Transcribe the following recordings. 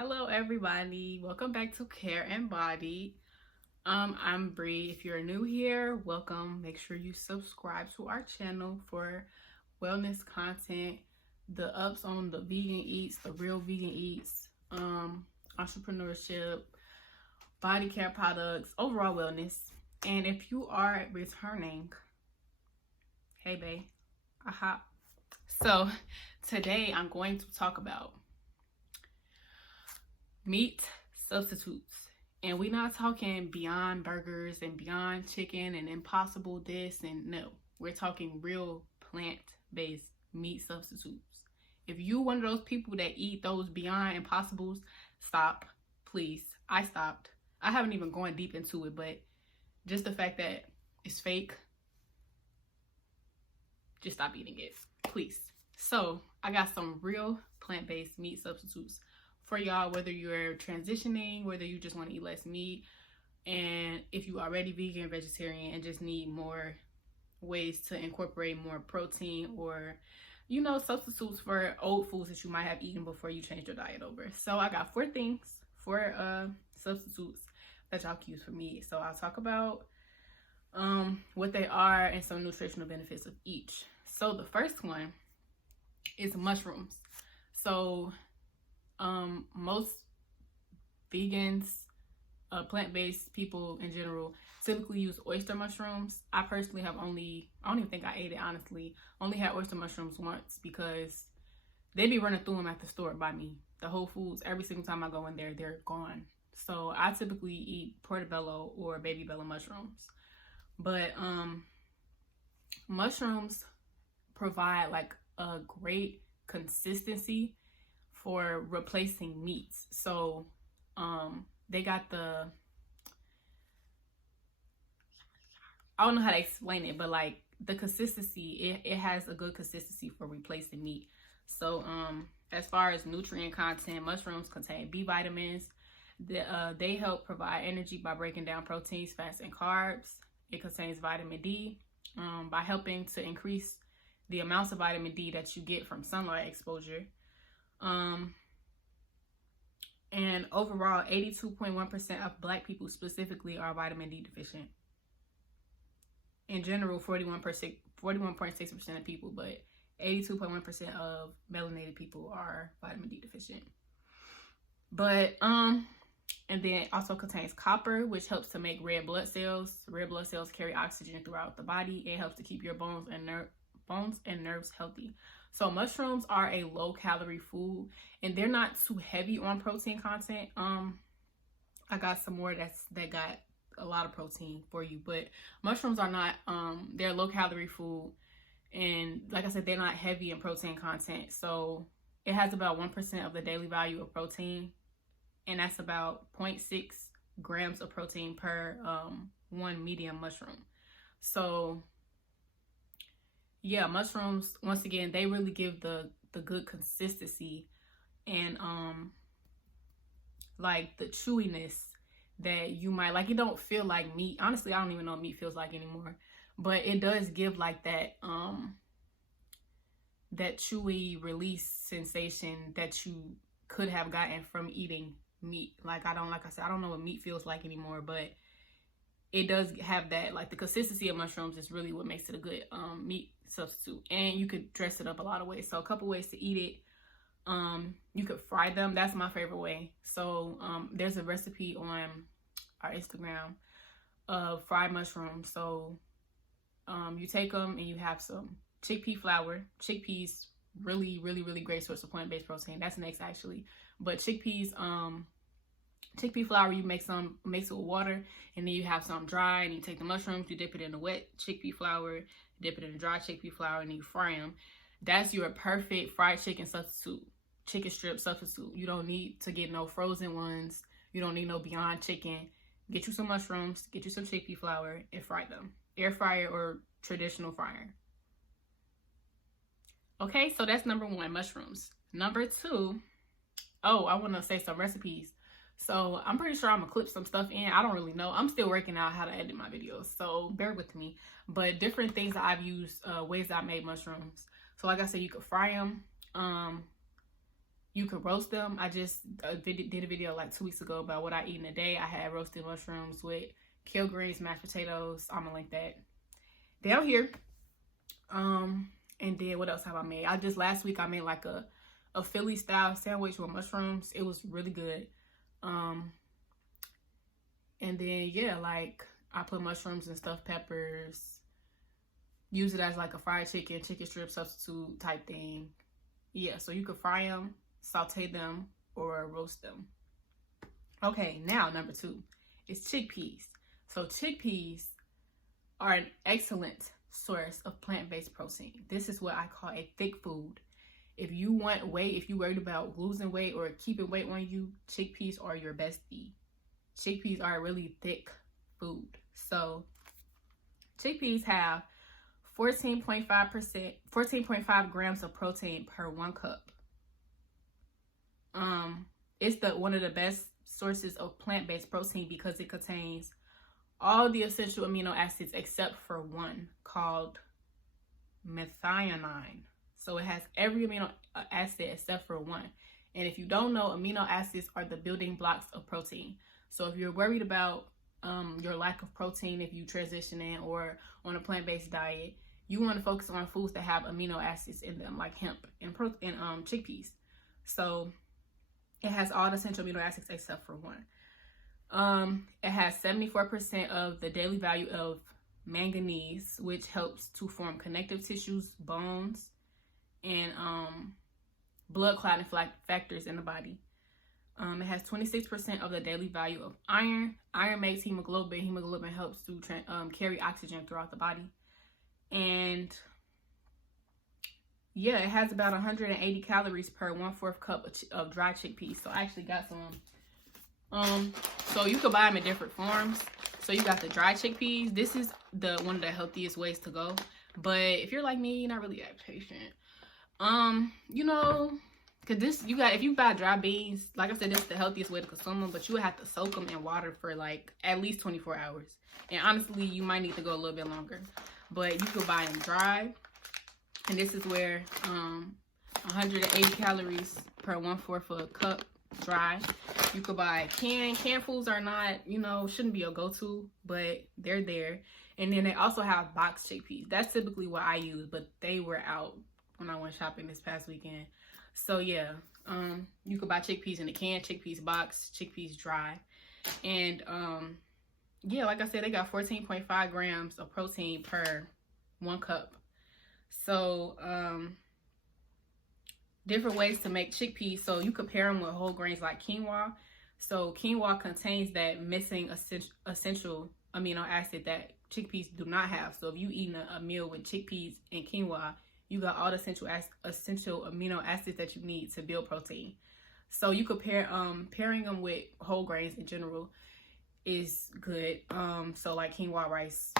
Hello everybody, welcome back to Care and Body. I'm Bree. If you're new here, welcome. Make sure you subscribe to our channel for wellness content, the ups on the vegan eats, the real vegan eats, entrepreneurship, body care products, overall wellness. And if you are returning, hey babe, aha. So today I'm going to talk about meat substitutes. And we're not talking beyond burgers and beyond chicken and impossible this and no. We're talking real plant-based meat substitutes. If you one of those people that eat those beyond impossibles, stop, please. I stopped. I haven't even gone deep into it, but just the fact that it's fake, just stop eating it, please. So I got some real plant-based meat substitutes for y'all, whether you're transitioning, whether you just want to eat less meat, and if you already vegan, vegetarian, and just need more ways to incorporate more protein or, you know, substitutes for old foods that you might have eaten before you change your diet over. So I got four substitutes that y'all can use for meat. So I'll talk about what they are and some nutritional benefits of each. So the first one is mushrooms. So most vegans, plant-based people in general, typically use oyster mushrooms. I personally have I don't even think I ate it, honestly. Only had oyster mushrooms once because they be running through them at the store by me. The Whole Foods, every single time I go in there, they're gone. So I typically eat portobello or baby bella mushrooms. But mushrooms provide like a great consistency for replacing meats. So they got I don't know how to explain it, but like the consistency, it has a good consistency for replacing meat. So as far as nutrient content, mushrooms contain B vitamins. They help provide energy by breaking down proteins, fats, and carbs. It contains vitamin D by helping to increase the amounts of vitamin D that you get from sunlight exposure. And overall, 82.1% of Black people specifically are vitamin D deficient. In general, 41.6% of people, but 82.1% of melanated people are vitamin D deficient. But and then it also contains copper, which helps to make red blood cells. Red blood cells carry oxygen throughout the body. It helps to keep your bones and nerves healthy. So mushrooms are a low-calorie food, and they're not too heavy on protein content. I got some more that got a lot of protein for you, but mushrooms are not. They're a low-calorie food, and like I said, they're not heavy in protein content. So it has about 1% of the daily value of protein, and that's about 0.6 grams of protein per one medium mushroom. So yeah, mushrooms, once again, they really give the good consistency and like the chewiness that you might like. It don't feel like meat. Honestly, I don't even know what meat feels like anymore, but it does give like that that chewy release sensation that you could have gotten from eating meat. Like I said, I don't know what meat feels like anymore, but it does have that, like the consistency of mushrooms is really what makes it a good meat substitute. And you could dress it up a lot of ways. So a couple ways to eat it. You could fry them. That's my favorite way. So there's a recipe on our Instagram of fried mushrooms. So you take them and you have some chickpea flour. Chickpeas, really, really, really great source of plant-based protein. That's next actually. But chickpeas, chickpea flour, you mix it with water, and then you have some dry, and you take the mushrooms, you dip it in the wet chickpea flour, dip it in the dry chickpea flour, and you fry them. That's your perfect fried chicken substitute, chicken strip substitute. You don't need to get no frozen ones. You don't need no Beyond Chicken. Get you some mushrooms, get you some chickpea flour, and fry them. Air fryer or traditional fryer. Okay, so that's number one, mushrooms. Number two, oh, I want to say some recipes. So I'm pretty sure I'm gonna clip some stuff in. I don't really know. I'm still working out how to edit my videos, so bear with me. But different things that I've used, ways that I made mushrooms. So like I said, you could fry them. You could roast them. I just did a video like 2 weeks ago about what I eat in a day. I had roasted mushrooms with kale greens, mashed potatoes. I'm gonna link that down here. And then what else have I made? Last week I made like a Philly style sandwich with mushrooms. It was really good. And then yeah, like I put mushrooms and stuffed peppers. Use it as like a fried chicken strip substitute type thing. Yeah, so you could fry them, saute them, or roast them. Okay, now number 2 is chickpeas. So chickpeas are an excellent source of plant-based protein. This is what I call a thick food. If you want weight, if you're worried about losing weight or keeping weight on you, chickpeas are your bestie. Chickpeas are a really thick food. So chickpeas have 14.5 grams of protein per 1 cup. It's one of the best sources of plant-based protein because it contains all the essential amino acids except for one called methionine. So it has every amino acid except for one. And if you don't know, amino acids are the building blocks of protein. So if you're worried about your lack of protein, if you transitioning or on a plant-based diet, you want to focus on foods that have amino acids in them, like hemp and chickpeas. So it has all the essential amino acids except for one. It has 74% of the daily value of manganese, which helps to form connective tissues, bones, and blood clotting factors in the body. It has 26% of the daily value of iron. Iron makes hemoglobin. Hemoglobin helps to carry oxygen throughout the body. And yeah, it has about 180 calories per 1/4 cup of dry chickpeas. So I actually got some. So you could buy them in different forms. So you got the dry chickpeas. This is one of the healthiest ways to go. But if you're like me, you're not really that patient. You know, cause if you buy dry beans, like I said, this is the healthiest way to consume them. But you would have to soak them in water for like at least 24 hours. And honestly, you might need to go a little bit longer. But you could buy them dry. And this is where 180 calories per 1/4 cup dry. You could buy canned foods are not, shouldn't be a go-to, but they're there. And then they also have boxed chickpeas. That's typically what I use, but they were out when I went shopping this past weekend. So yeah, you could buy chickpeas in a can, chickpeas boxed, chickpeas dry. And yeah, like I said, they got 14.5 grams of protein per 1 cup. So different ways to make chickpeas. So you could pair them with whole grains like quinoa. So quinoa contains that missing essential amino acid that chickpeas do not have. So if you eating a meal with chickpeas and quinoa, you got all the essential amino acids that you need to build protein. So you could pairing them with whole grains in general is good. So like quinoa rice.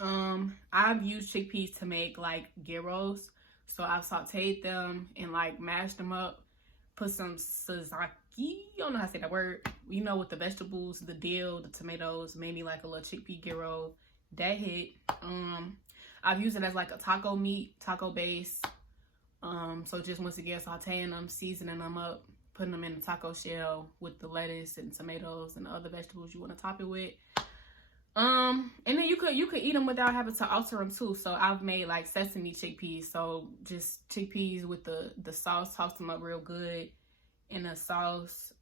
I've used chickpeas to make like gyros. So I've sauteed them and like mashed them up, put some sazaki, you don't know how to say that word, with the vegetables, the dill, the tomatoes, maybe like a little chickpea gyro. That hit. I've used it as like a taco base. So just once again, sauteing them, seasoning them up, putting them in a taco shell with the lettuce and tomatoes and the other vegetables you want to top it with. And then you could eat them without having to alter them too. So I've made like sesame chickpeas. So just chickpeas with the sauce, toss them up real good in a sauce,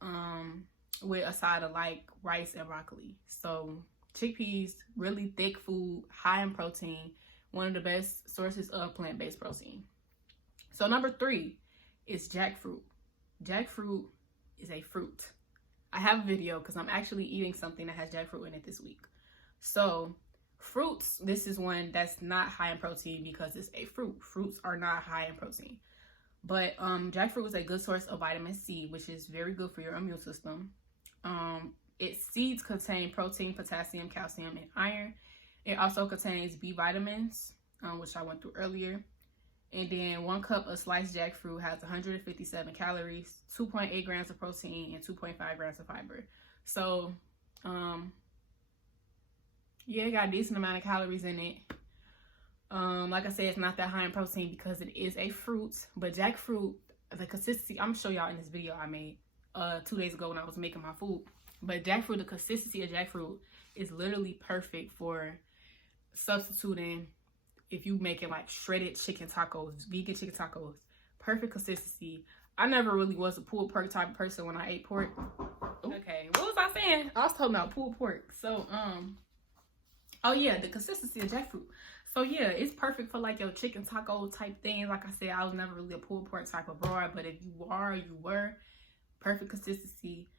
with a side of like rice and broccoli. So chickpeas, really thick food, high in protein, one of the best sources of plant-based protein. So number 3 is jackfruit. Jackfruit is a fruit. I have a video because I'm actually eating something that has jackfruit in it this week. So fruits, this is one that's not high in protein because it's a fruit. Fruits are not high in protein. But jackfruit is a good source of vitamin C, which is very good for your immune system. Its seeds contain protein, potassium, calcium, and iron. It also contains B vitamins, which I went through earlier. And then 1 cup of sliced jackfruit has 157 calories, 2.8 grams of protein, and 2.5 grams of fiber. So, yeah, it got a decent amount of calories in it. Like I said, it's not that high in protein because it is a fruit. But jackfruit, the consistency, I'm gonna show y'all in this video I made 2 days ago when I was making my food. But jackfruit, the consistency of jackfruit is literally perfect for substituting if you making like shredded chicken tacos, vegan chicken tacos. Perfect consistency. I never really was a pulled pork type of person when I ate pork. Okay, what was I saying? I was talking about pulled pork. So oh yeah, the consistency of jackfruit. So yeah, it's perfect for like your chicken taco type thing. Like I said, I was never really a pulled pork type of broad, but if you are, you were. Perfect consistency.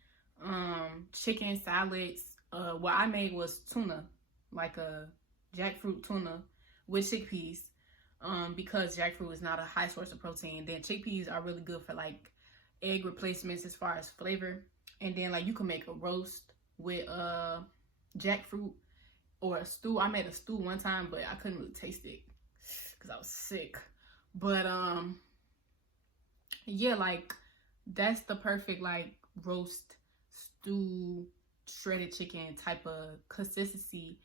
Chicken salads. What I made was tuna, like a jackfruit tuna with chickpeas. Because jackfruit is not a high source of protein. Then chickpeas are really good for like egg replacements as far as flavor. And then like you can make a roast with jackfruit or a stew. I made a stew one time, but I couldn't really taste it because I was sick. But yeah, like that's the perfect like roast, stew, shredded chicken type of consistency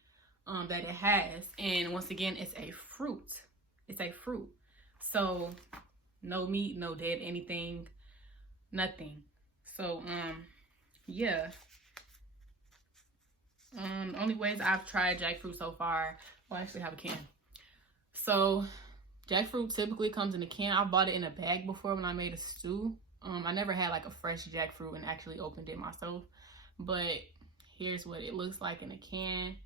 that it has. And once again, it's a fruit. It's a fruit. So no meat, no dead anything, nothing. So yeah. Only ways I've tried jackfruit so far. Well, I actually have a can. So jackfruit typically comes in a can. I bought it in a bag before when I made a stew. I never had like a fresh jackfruit and actually opened it myself. But here's what it looks like in a can.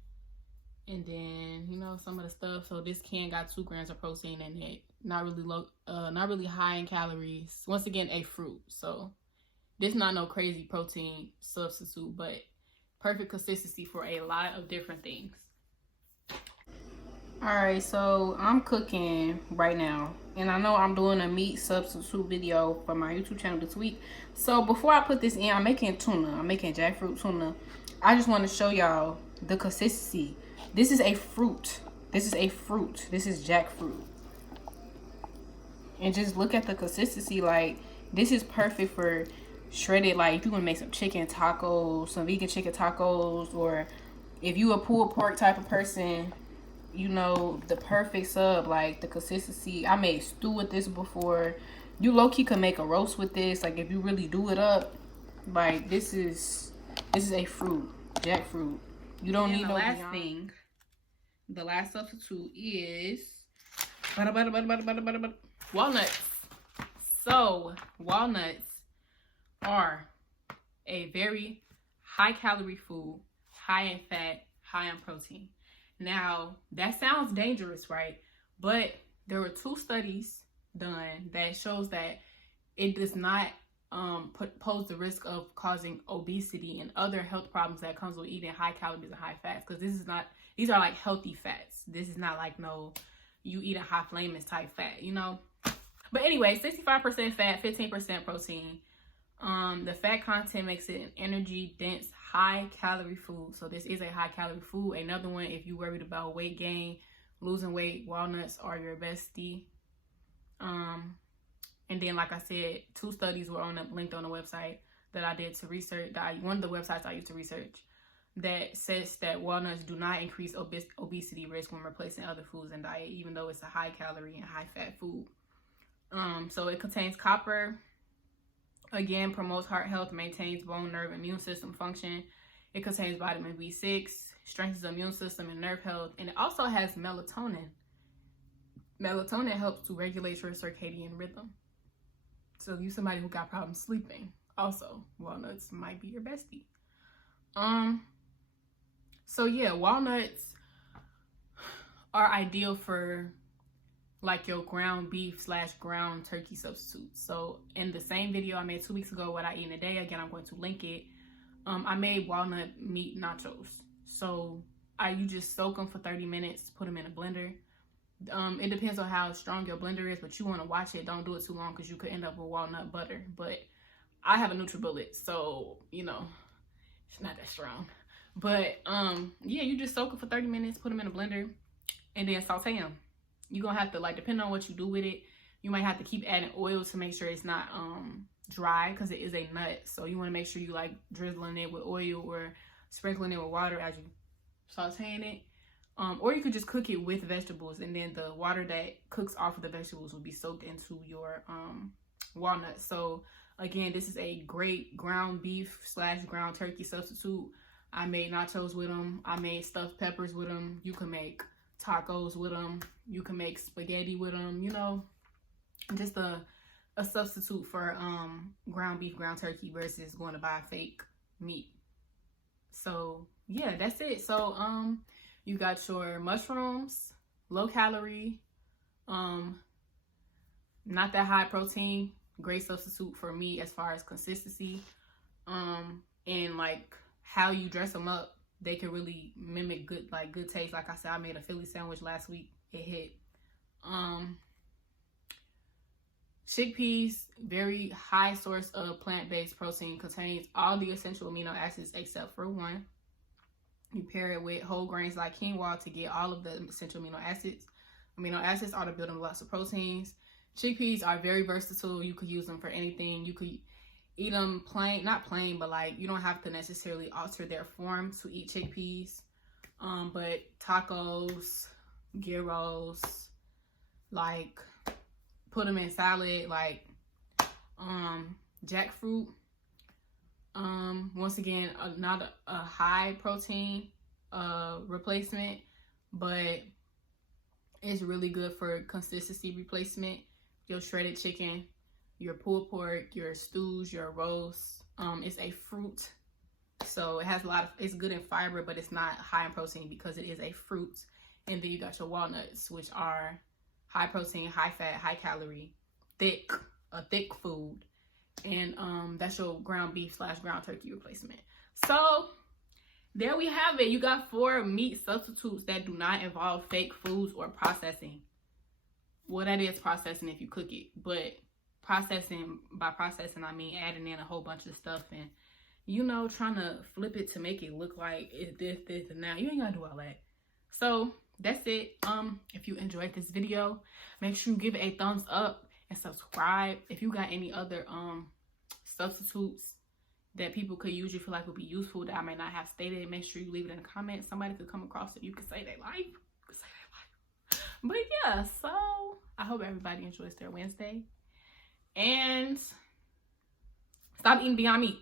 And then, you know, some of the stuff. So this can got 2 grams of protein in it. Not really low, not really high in calories. Once again, a fruit. So this not no crazy protein substitute, but perfect consistency for a lot of different things. All right, so I'm cooking right now, and I know I'm doing a meat substitute video for my YouTube channel this week. So before I put this in, I'm making tuna. I'm making jackfruit tuna. I just want to show y'all the consistency. This is a fruit. This is a fruit. This is jackfruit. And just look at the consistency. Like, this is perfect for shredded, like if you want to make some chicken tacos, some vegan chicken tacos, or if you a pulled pork type of person, you know, the perfect sub. Like the consistency. I made stew with this before. You low-key can make a roast with this, like if you really do it up. Like this is a fruit, jackfruit. You don't need no last thing. The last substitute is walnuts. So walnuts are a very high calorie food, high in fat, high in protein. Now that sounds dangerous, right? But there were 2 studies done that shows that it does not pose the risk of causing obesity and other health problems that comes with eating high calories and high fats, because these are like healthy fats. This is not like no you eat a high flameless type fat, you know. But anyway, 65% fat, 15% protein. The fat content makes it an energy dense, high calorie food. So this is a high calorie food. Another one, if you're worried about weight gain, losing weight, walnuts are your bestie. And then, like I said, 2 studies were linked on the website that I did to research. One of the websites I used to research that says that walnuts do not increase obesity risk when replacing other foods in diet, even though it's a high calorie and high fat food. So it contains copper. Again, promotes heart health, maintains bone, nerve, immune system function. It contains vitamin B6, strengthens the immune system and nerve health, and it also has melatonin. Melatonin helps to regulate your circadian rhythm. So if you're somebody who got problems sleeping, also walnuts might be your bestie. So yeah, walnuts are ideal for like your ground beef / ground turkey substitute. So in the same video I made 2 weeks ago, what I eat in a day, again I'm going to link it. I made walnut meat nachos. So you just soak them for 30 minutes, put them in a blender. It depends on how strong your blender is, but you want to watch it. Don't do it too long because you could end up with walnut butter. But I have a NutriBullet, so you know it's not that strong. But yeah, you just soak it for 30 minutes, put them in a blender, and then saute them. You're gonna have to, like, depending on what you do with it, you might have to keep adding oil to make sure it's not dry, because it is a nut. So you want to make sure you like drizzling it with oil or sprinkling it with water as you sauteing it. Or you could just cook it with vegetables, and then the water that cooks off of the vegetables will be soaked into your walnuts. So again, this is a great ground beef / ground turkey substitute. I made nachos with them. I made stuffed peppers with them. You can make tacos with them. You can make spaghetti with them. You know, just a substitute for ground beef, ground turkey versus going to buy fake meat. So yeah, that's it. So you got your mushrooms, low calorie, not that high protein, great substitute for me as far as consistency, and like how you dress them up, they can really mimic good taste. Like I said, I made a Philly sandwich last week. It hit. Chickpeas, very high source of plant-based protein, contains all the essential amino acids except for one. You pair it with whole grains like quinoa to get all of the essential amino acids. Amino acids are the building blocks of proteins. Chickpeas are very versatile. You could use them for anything. You could eat them plain, not plain, but like you don't have to necessarily alter their form to eat chickpeas. But tacos, gyros, like put them in salad, like jackfruit. Once again, not a high protein replacement, but it's really good for consistency replacement. Your shredded chicken, your pulled pork, your stews, your roasts. It's a fruit, so it has it's good in fiber, but it's not high in protein because it is a fruit. And then you got your walnuts, which are high protein, high fat, high calorie, a thick food. And that's your ground beef / ground turkey replacement. So there we have it. You got 4 meat substitutes that do not involve fake foods or processing. Well, that is processing if you cook it, but by processing I mean adding in a whole bunch of stuff and, you know, trying to flip it to make it look like it's this and that. You ain't gotta do all that. So that's it. If you enjoyed this video, make sure you give it a thumbs up and subscribe. If you got any other substitutes that people could use, you feel like would be useful that I may not have stated, make sure you leave it in the comments. Somebody could come across it. You could say they like. But yeah, so I hope everybody enjoys their Wednesday. And stop eating Beyond Meat.